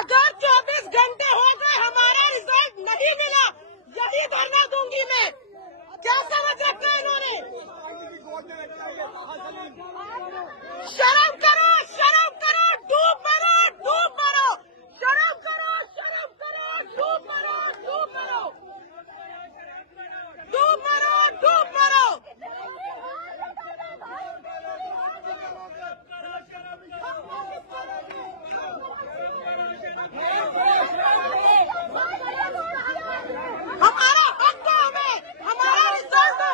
अगर 24 घंटे हो गए हमारा रिजल्ट नहीं मिला, यही धरना दूंगी मैं। क्या समझ रखा है इन्होंने? शर्म करो, शर्म करो, डूब मरो, डूब मरो। शर्म करो, शर्म करो, डूब मरो, डूब मरो, डूब मरो, डूब मरो। हमारा हक दो हमें, हमारा रिजल्ट दो।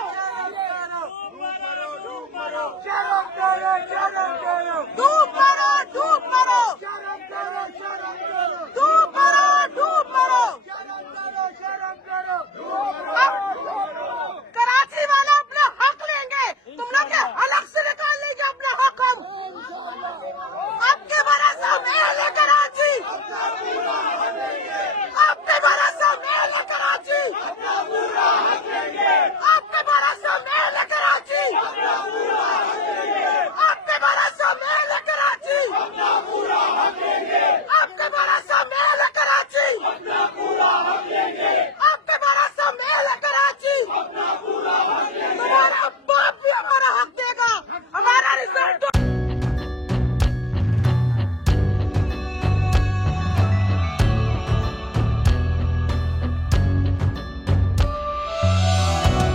डूब मरो, डूब मरो, डूब मरो, डूब मरो। कराची वाले अपना हक लेंगे, तुम लोग क्या अलग से निकाल लेंगे अपना हक? हम आपके भरोसा महल है कराची, आपके भरोसा महल है कराची, आपके भरोसा महल है कराची, आपके भरोसा महल है कराची, आपके भरोसा महल है कराची, आपके भरोसा महल है कराची। तुम्हारा बाप भी हमारा हक देगा, हमारा रिजल्ट।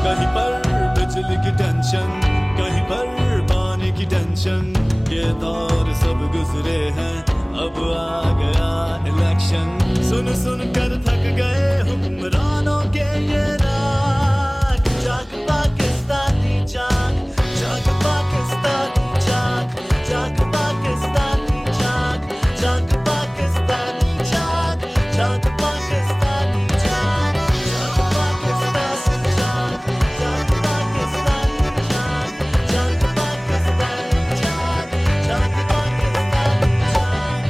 कहीं पर बिजली की टेंशन, कहीं पर पानी की टेंशन, ये दौर सब गुजरे हैं, अब आ गया इलेक्शन। सुन सुन कर थक गए हुक्मरानों के ये राग, जाग पाकिस्तानी जाग, जाग पाकिस्तानी जाग, जाग पाकिस्तानी जाग, जाग पाकिस्तानी जाग, जाग पाकिस्तानी जाग, जाग पाकिस्तानी जाग, जाग पाकिस्तानी जाग, जाग पाकिस्तानी जाग, जाग पाकिस्तानी जाग।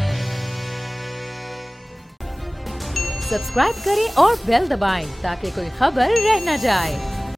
सब्सक्राइब करें और बेल दबाएं ताकि कोई खबर रह न जाए।